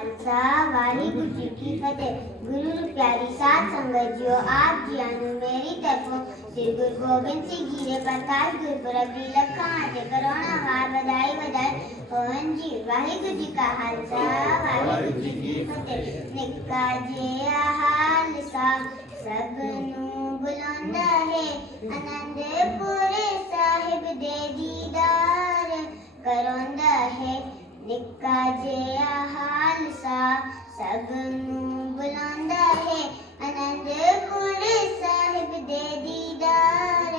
खालसा वाहिगुरु जी की फतेह. गुरु प्यारी सात संगत जियो आप जी अनु मेरी तरफों. श्री गुरु गोविंद सिंह जी ने प्रकाश गुरु प्रभु लखा जे करोना, हार बधाई बधाई. पवन जी, वाहिगुरु जी का खालसा वाहिगुरु जी की फतेह. निका जे हाल सा सब नु बुलंदा है. आनंद पूरे साहिब दे दीदार. करोंदा है, निका जे आ सा है। आनंदपुर साहिब दे दीदार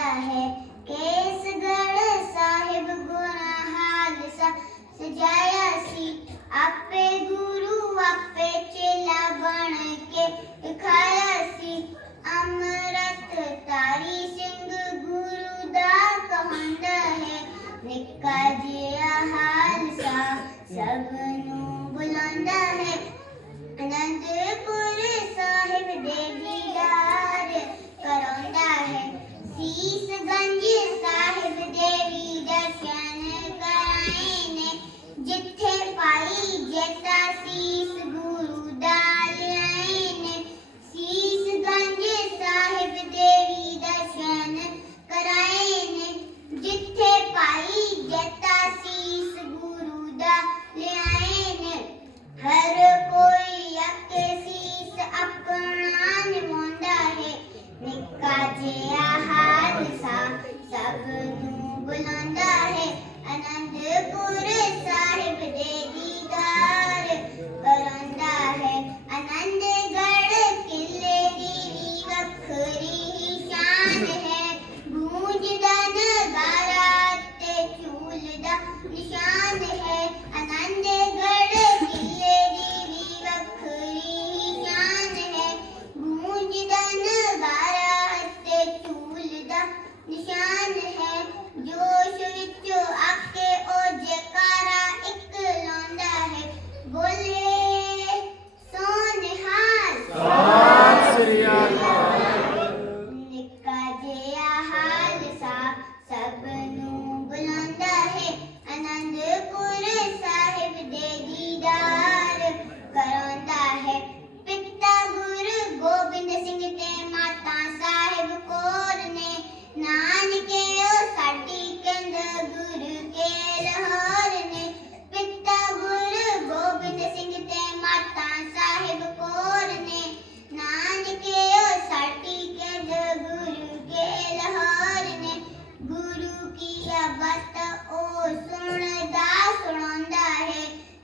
है। केसगढ़ साहिब गुना हाल सा। सजाया सी, आपे गुरु, आपे चेला बन के सी। अमृत तारी सिंह गुरु दा कहंदा है। निका जिया हाल सा निशान है आनंद है।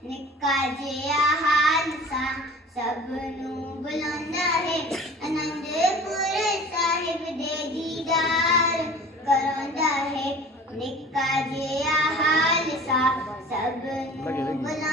ਨਿੱਕਾ ਜਿਹਾ ਹਾਲਸਾ ਸਭ ਨੂੰ ਬੁਲਾਉਂਦਾ ਹੈ ਆਨੰਦਪੁਰ ਸਾਹਿਬ ਦੇ ਦੀਦਾਰ ਕਰਾਉਂਦਾ ਹੈ ਨਿੱਕਾ ਜਿਹਾ ਹਾਲਸਾ ਸਭ ਨੂੰ ਬੁਲਾਉਂਦਾ